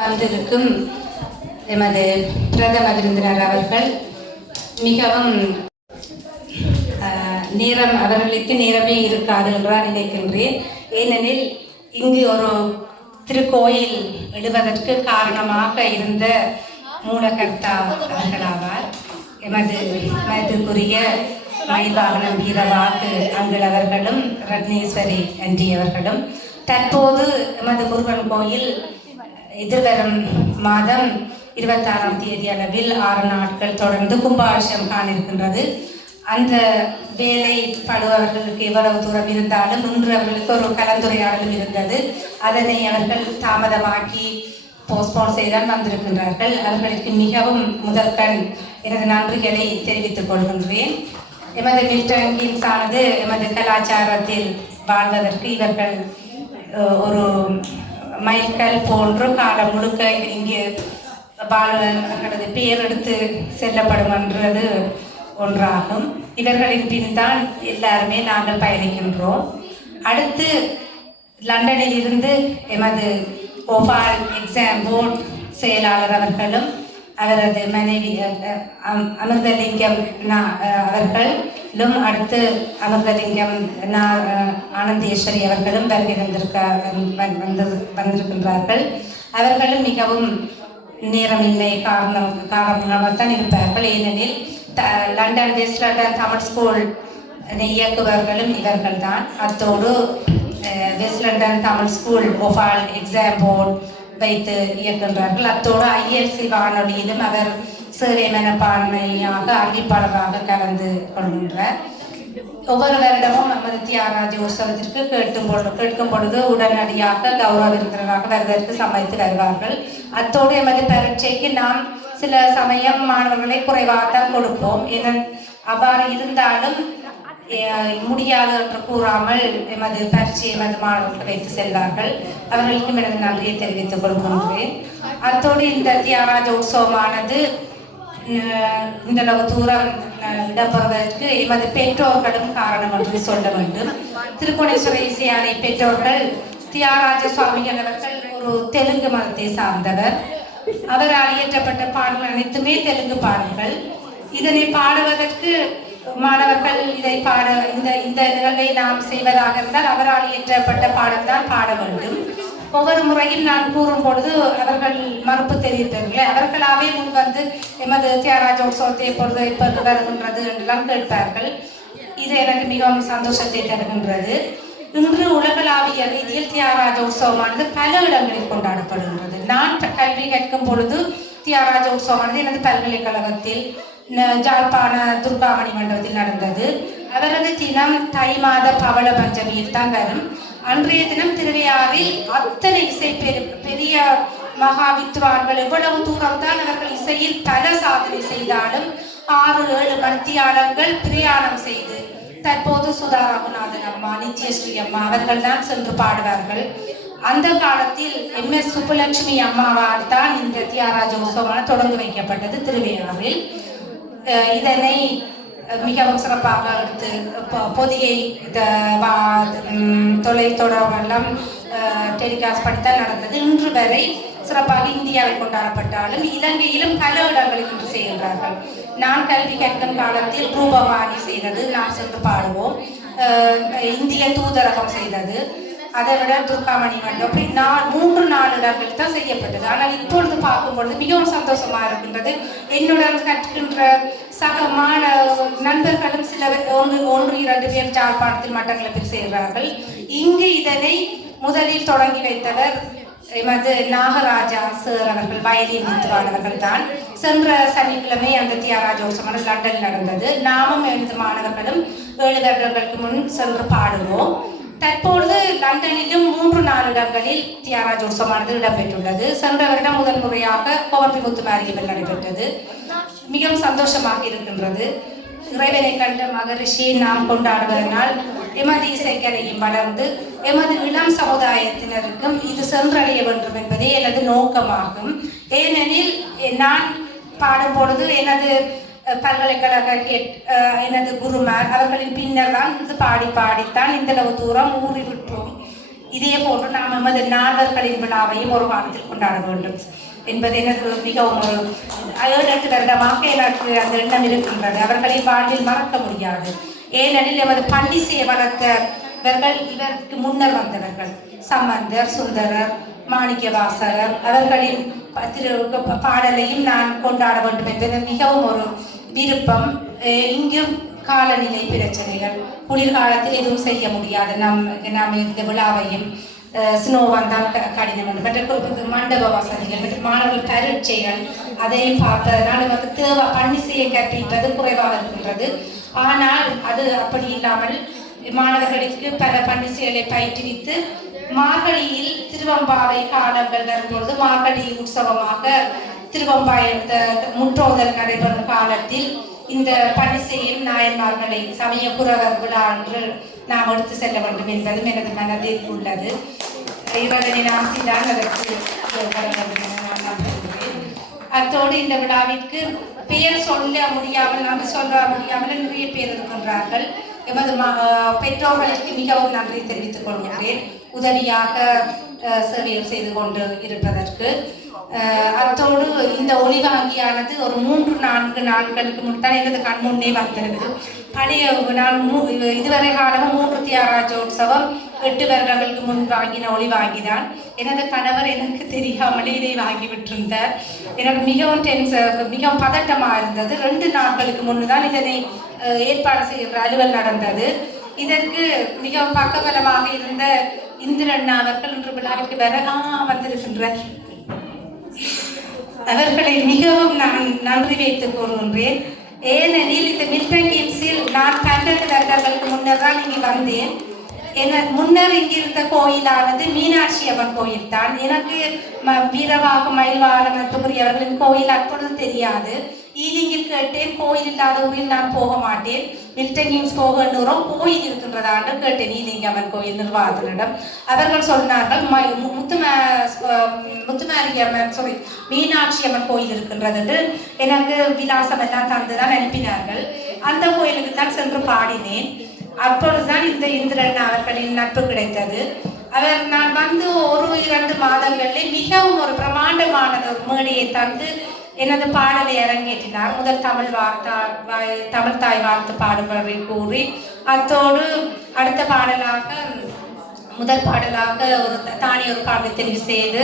வந்திருக்கும் எமது பிரதம விருந்தினர் அவர்கள் மிகவும் நேரம் அவர்களுக்கு நேரமே இருக்காது என்றால் நினைக்கின்றேன். ஏனெனில் இங்கு ஒரு திருக்கோயில் எழுவதற்கு காரணமாக இருந்த மூலகர்த்தா அவர்களாவார். எமது மதத்திற்குரிய மயில்வாகனம் வீரவாக்கு அங்கள் அவர்களும் ரத்னேஸ்வரி அன்றி அவர்களும் தற்போது எமது முருகன் கோயில் எதிர்வரும் மாதம் 26ஆம் தேதி அளவில் 6 நாட்கள் தொடர்ந்து கும்பாபிஷேகம் காண இருக்கின்றது. அந்த வேலை படுவர்களுக்கு எவ்வளவு தூரம் இருந்தாலும் இன்று அவர்களுக்கு ஒரு கலந்துரையாடலும் இருந்தது. அதனை அவர்கள் தாமதமாக்கி போஸ்ட்போன் செய்தால் வந்திருக்கின்றார்கள். அவர்களுக்கு மிகவும் முதற்கண் எனது நன்றிகளை தெரிவித்துக் கொள்கின்றேன். எமது மில்டன் ஆனது எமது கலாச்சாரத்தில் வாழ்வதற்கு இவர்கள் ஒரு மைல்கல் போன்று காலம் முழுக்க இங்கு வாழ்வர்களது பெயர் எடுத்து செல்லப்படும் என்றது ஒன்றாகும். இவர்களின் பின் தான் எல்லாருமே நாங்கள் பயணிக்கின்றோம். அடுத்து லண்டனில் இருந்து எமது ஓபால் எக்ஸாம் போர்டு செயலாளர் அவர்களும் அவரது மனைவி அமிர்தலிங்கம் அவர்களும் அடுத்து அமிர்தலிங்கம் ஆனந்தேஸ்வரி அவர்களும் வந்திருக்கின்றார்கள். அவர்களும் மிகவும் நேரமின்மை காரணமாகத்தான் இருப்பார்கள். ஏனெனில் London west London Tamil school இயக்குபவர்களும் இவர்கள் தான். அத்தோடு வெஸ்ட் லண்டன் தமிழ் ஸ்கூல் ஓபால் எக்ஸாம் போர்டு வைத்து இயக்குகின்றார்கள். அத்தோடு ILC வானொலியிலும் அவர் சேவை மனப்பான்மையாக அறிவிப்பாளராக கலந்து கொள்கின்றார். ஒவ்வொரு வருடமும் நமது தியாகராஜ உற்சவத்திற்கு கேட்கும் பொழுது உடனடியாக கௌரவ விருந்தினராக வருவதற்கு சம்மதித்து வருவார்கள். அத்தோடு எமது பரீட்சைக்கு நாம் சில சமயம் மாணவர்களை குறைவாகத்தான் கொடுப்போம். அவ்வாறு இருந்தாலும் முடியாது என்று கூறாமல் எமது பரீட்சை எமது மாணவர்கள் வைத்து செல்வார்கள். அவர்களுக்கும் எனது நன்றியை தெரிவித்துக் கொள்கின்றேன். அத்தோடு இந்த தியாகராஜ உற்சவமானது இந்த அளவு தூரம் இடம்பெறுவதற்கு எமது பெற்றோர்களும் காரணம் என்று சொல்ல வேண்டும். திருக்கோணேஸ்வர இசையாலை பெற்றோர்கள் தியாகராஜ சுவாமிகள் அவர்கள் ஒரு தெலுங்கு மதத்தை சார்ந்தவர். அவரால் இயற்றப்பட்ட பாடல்கள் அனைத்துமே தெலுங்கு பாடல்கள். இதனை பாடுவதற்கு மாணவர்கள் இதை இந்த நிகழ்வை நாம் செய்வதாக இருந்தால் அவரால் இயற்றப்பட்ட பாடல் தான் பாட வேண்டும். ஒவ்வொரு முறையும் நான் கூறும் பொழுது அவர்கள் மறுப்பு தெரிவித்தார்கள். அவர்களாவே முன் வந்து எமது தியாகராஜ உற்சவத்தை பொழுது இப்போது வருகின்றது என்றெல்லாம் கேட்பார்கள். இது எனக்கு மிகவும் சந்தோஷத்தை தருகின்றது. இன்று உலகளாவிய ரீதியில் தியாகராஜ உற்சவமானது பல இடங்களில் கொண்டாடப்படுகின்றது. நான் கல்வி கற்கும் பொழுது தியாகராஜ உற்சவமானது எனது பல்கலைக்கழகத்தில் ஜாழ்ப்பாண துர்காமணி மண்டபத்தில் நடந்தது. அவரது தினம் தை மாத பவள பஞ்சமியில் தான் வரும். அன்றைய தினம் திருவையாறில் அத்தனை இசை பெரிய மகா வித்வான்கள் எவ்வளவு தூரம் தான் அவர்கள் இசையில் பல சாதனை செய்தாலும் 6-7 மணித்தியாலங்கள் பிரயாணம் செய்து தற்போது சுதா ரகுநாதன் அம்மா நித்யஸ்ரீ அம்மா அவர்கள் தான் சென்று பாடுவார்கள். அந்த காலத்தில் MS சுப்புலட்சுமி அம்மாவால் தான் இந்த தியாகராஜ உற்சவமான தொடங்கி வைக்கப்பட்டது திருவையாறில். இதனை மிகவும் சிறப்பாக எடுத்து பொதியை தொலைத்தொடரெல்லாம் டெலிகாஸ்ட் படித்தால் நடந்தது. இன்று வரை சிறப்பாக இந்தியாவில் கொண்டாடப்பட்டாலும் இலங்கையிலும் பல இடங்களில் இன்று செய்கின்றார்கள். நான் கல்வி கற்கும் காலத்தில் ரூபவாணி செய்தது, நான் சென்று பாடுவோம். இந்திய தூதரகம் செய்தது, அதை விட துர்காமணி மண்டபம் 3-4 இடங்கள் தான் செய்யப்பட்டது. ஆனால் இப்பொழுது பார்க்கும்பொழுது மிகவும் சந்தோஷமா இருக்கின்றது. என்னுடன் கற்கின்ற சக நண்பர்களும் சிலர் 1-2 பேர் ஜாழ்ப்பாணத்தில் மட்டக்களப்பில் செய்கிறார்கள். இங்கு இதனை முதலில் தொடங்கி வைத்தவர் எமது நாகராஜா சார் அவர்கள், வயலின் வித்வானவர்கள் தான். சென்ற சனிக்கிழமை அந்த தியாகராஜ உற்சவம் லண்டனில் நடந்தது. நாமும் எனது மாணவர்களும் 7 வருடங்களுக்கு முன் சென்று பாடுவோம். தற்பொழுது லண்டனிலும் 3-4 இடங்களில் தியாகராஜ உற்சவமானது இடம்பெற்றுள்ளது. சென்ற வருடம் முதல் முறையாக கோவந்தி முத்துமாரியம்மன் நடைபெற்றது. மிகவும் சந்தோஷமாக இருக்கின்றது. இறைவனை கண்ட மகரிஷியை நாம் கொண்டாடுவதனால் எமது இசைக்கலையும் வளர்ந்து எமது இளம் சமுதாயத்தினருக்கும் இது சென்றடைய வேண்டும் என்பதே எனது நோக்கமாகும். ஏனெனில் நான் பாடும் பொழுது எனது பல்கலைக்கழக எனது குருமார் அவர்களின் பின்னர் தான் பாடித்தான் இந்த அளவு தூரம் ஊறி விட்டோம். இதே போன்று நாம் எமது நால்வர்களின் விழாவையும் ஒரு காலத்தில் கொண்டாட வேண்டும் என்பது எனக்கு மிகவும் ஒரு 7-8 வருடமாக எனக்கு அந்த எண்ணம் இருக்கின்றது. அவர்களை வாழ்வில் மறக்க முடியாது. ஏனெனில் எமது பண்டிசையை வளர்த்தவர்கள் இதற்கு முன்னர் வந்தவர்கள். சம்பந்தர், சுந்தரர், மாணிக்கவாசகர் அவர்களின் பாடலையும் நான் கொண்டாட வேண்டும் என்பது மிகவும் ஒரு விருப்பம். இங்கும் காலநிலை பிரச்சனைகள், குளிர்காலத்தில் எதுவும் செய்ய முடியாது. நாம் இந்த விழாவையும் ஸ்னோ வந்தால் கடினம் மற்ற மண்டப வசதிகள் மற்றும் மாணவர்கள் பரீட்சைகள் அதையும் பார்த்ததனால் நமக்கு தேவை பன்னிசையை கற்பிப்பது குறைவாக இருக்கின்றது. ஆனால் அது அப்படி இல்லாமல் மாணவர்களுக்கு பல பன்னிசைகளை பயிற்றுவித்து மார்கழியில் திருவம்பாவை காலங்கள் வரும்பொழுது மார்கழி உற்சவமாக திருவம்பாய் முற்றோதல் நடைபெறும் காலத்தில் இந்த பன்னிசையின் நாயன்மார்களை சமய புறவர் விழா என்று நாம் எடுத்து செல்ல வேண்டும் என்பதும் எனது மனதில் உள்ளது. இறைவனின் ஆசிதான் அதற்கு நான் நம்புகிறேன். அத்தோடு இந்த விழாவிற்கு பெயர் சொல்ல முடியாமல் நிறைய பேர் இருக்கின்றார்கள். எமது பெற்றோர்களுக்கு மிகவும் நன்றி தெரிவித்துக் கொள்கிறேன், உதவியாக சேவைகள் செய்து கொண்டு இருப்பதற்கு. அத்தோடு இந்த ஒளிவாங்கியானது ஒரு 3-4 நாட்களுக்கு முன்தான் எனது கண் முன்னே வந்திருந்தது. பழைய நான் இதுவரை காலமும் 3 தியாகராஜோற்சவம் 8 வருடங்களுக்கு முன் வாங்கின ஒளி வாங்கினான். எனது கணவர் எனக்கு தெரியாமலே இதை வாங்கிவிட்டிருந்தார். எனக்கு மிகவும் பதட்டமாக இருந்தது. 2 நாட்களுக்கு முன்னுதான் இதனை ஏற்பாடு செய்கிற அலுவல் நடந்தது. இதற்கு மிகவும் பக்கபலமாக இருந்த இந்திரண்ணா அவர்கள் இன்று விழாவிற்கு வந்திருக்கின்றார். அவர்களை மிகவும் நான் நன்றி வைத்துக் கூறுகின்றேன். ஏனெனில் இந்த மில்டன் கிங்ஸில் நான் 12 வருடங்களுக்கு முன்னர் தான் இங்கே வந்தேன். முன்னர் இங்கிருந்த கோயிலானது மீனாட்சி அம்மன் கோயில் தான். எனக்கு வீரவாக மயில்வாளன் அவர்களின் கோயில் அப்பொழுது தெரியாது. ஈலிங்கில் கேட்டேன், கோயில் இல்லாத ஊரில் நான் போக மாட்டேன், மில்டன் கிங்ஸ் போகணும், கோயில் இருக்கின்றதான்னு கேட்டேன் ஈலிங்க அம்மன் கோயில் நிர்வாகத்தினிடம். அவர்கள் சொன்னார்கள் மீனாட்சி அம்மன் கோயில் இருக்கின்றது என்று எனக்கு விலாசம் எல்லாம் தந்துதான் அனுப்பினார்கள். அந்த கோயிலுக்கு தான் சென்று பாடினேன். அப்பொழுதுதான் இந்த இந்திரன் அவர்களின் நட்பு கிடைத்தது. நான் வந்து 1-2 மாதங்களில் மிகவும் ஒரு பிரமாண்டமான ஒரு மேடையை தந்து எனது பாடலை அரங்கேற்றினார். முதல் தமிழ் தாய் வாழ்த்து பாடுபவரை கூறி, அத்தோடு அடுத்த பாடலாக முதல் பாடலாக ஒரு பாடலை தெரிவு செய்து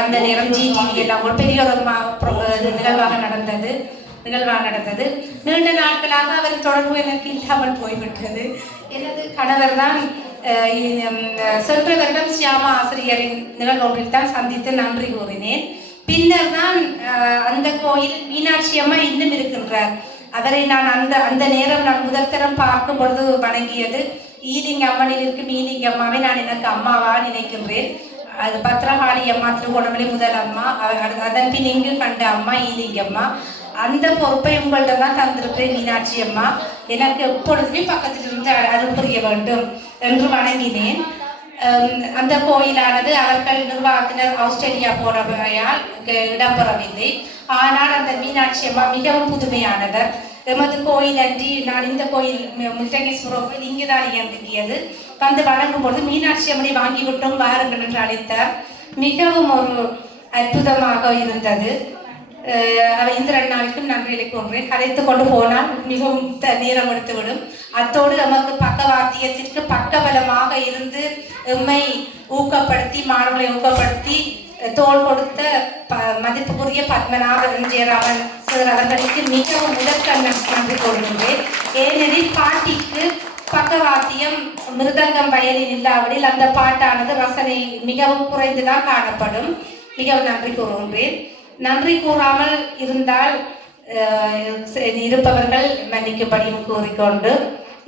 அந்த நேரம் ஜிடிவி எல்லாம் ஒரு பெரிய ஒரு நிகழ்வாக நடந்தது. நீண்ட நாட்களாக அவர் தொடர்பு எனக்கு இல்லாமல் போய்விட்டது. எனது கணவர் தான் சென்ற வருடம் சியாமா ஆசிரியரின் நிகழ்வொன்றில் தான் சந்தித்து நன்றி கூறினேன். பின்னர் தான் அந்த கோயில் மீனாட்சி அம்மா இன்னும் இருக்கின்றார். அவரை நான் அந்த நேரம் நான் முதல் தரம் பார்க்கும் பொழுது வணங்கியது ஈலிங்க அம்மனில் இருக்கும் ஈலிங்க அம்மாவை நான் எனக்கு அம்மாவா நினைக்கின்றேன். அது பத்ரகாளி அம்மா, திருகோணமலை முதல் அம்மா, அதன் பின் இங்கு கண்ட அம்மா ஈலிங்க அம்மா. அந்த பொறுப்பை உங்கள்ட்ட தான் தந்திருக்கிறேன் மீனாட்சி அம்மா. எனக்கு எப்பொழுதுமே பக்கத்தில் இருந்து அருள் புரிய வேண்டும் என்று வணங்கினேன். அந்த கோயிலானது அவர்கள் நிர்வாகத்தினர் ஆஸ்திரேலியா போனவையால் இடம்பெறவில்லை. ஆனால் அந்த மீனாட்சி அம்மா மிகவும் புதுமையானவர். எமது கோயில் அன்றி நான் இந்த கோயில் முல்டகேஸ்வரர் கோயில் இங்குதான் இயங்கியது. வந்து வழங்கும் பொழுது மீனாட்சி அம்மனை வாங்கிவிட்டோம் வாருங்கள் என்று அழைத்தார். மிகவும் ஒரு அற்புதமாக இருந்தது. இந்திரண்ணாவுக்கும் நன்றிகளை கூறுகிறேன். கதைத்து கொண்டு போனால் மிகவும் நேரம் எடுத்துவிடும். அத்தோடு நமக்கு பக்கவாத்தியத்திற்கு பக்கபலமாக இருந்து எம்மை ஊக்கப்படுத்தி மாணவர்களை ஊக்கப்படுத்தி தோல் கொடுத்த மதிப்புக்குரிய பத்மநாபன் ஜெயராமன் சார் அவர்களுக்கு மிகவும் முதற்கண் நன்றி கூறுகின்றேன். ஏனெனில் பாட்டிக்கு பக்கவாத்தியம் மிருதங்கம் வயலில் இல்லாவிடில் அந்த பாட்டானது ரசனை மிகவும் குறைந்துதான் காணப்படும். மிகவும் நன்றி கூறுகின்றேன். நன்றி கூறாமல் இருந்தால் இருப்பவர்கள் மன்னிக்கும்படியும் கூறிக்கொண்டு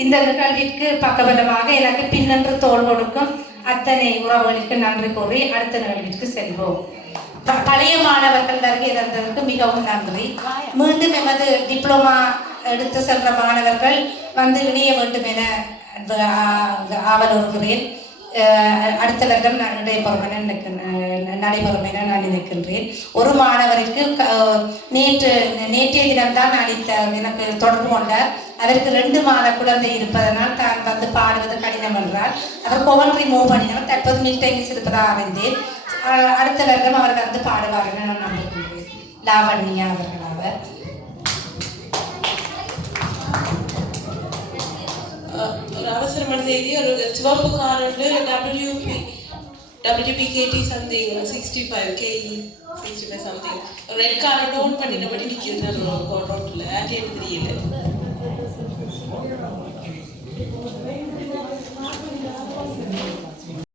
இந்த நிகழ்விற்கு பக்கபலமாக எனக்கு பின்னன்று தோல் கொடுக்கும் அத்தனை உறவுகளுக்கு நன்றி கூறி அடுத்த நிகழ்விற்கு செல்வோம். பழைய மாணவர்கள் வருகை தந்ததற்கு மிகவும் நன்றி. மீண்டும் எமது டிப்ளமா எடுத்து சென்ற மாணவர்கள் வந்து இணைய வேண்டும் என ஆவல் வருகிறேன். அடுத்த வருடம் நடைபெறும் என நான் நினைக்கின்றேன். ஒரு மாணவருக்கு நேற்றைய தினம்தான் எனக்கு தொடர்பு கொண்டார். அவருக்கு 2 மாத குழந்தை இருப்பதனால் தான் வந்து பாடுவது கடினம் என்றால் அவர் கோவன் ரிமூவ் பண்ணினார். தற்போது மில்டெங்கிஸ் இருப்பதாக அறிந்தேன். அடுத்த வருடம் அவர் வந்து பாடுவார் என நான் நம்புகின்றேன். லாவண்யா அவர்கள் அவர் ஒரு அவசரமான செய்தி. ஒரு சிவப்பு கார் வந்து WPKT something 65 KE 65 something red காரை டோன் பண்ணினபடி நிற்கிறது ரோட்டில். அது எனக்கு தெரியல.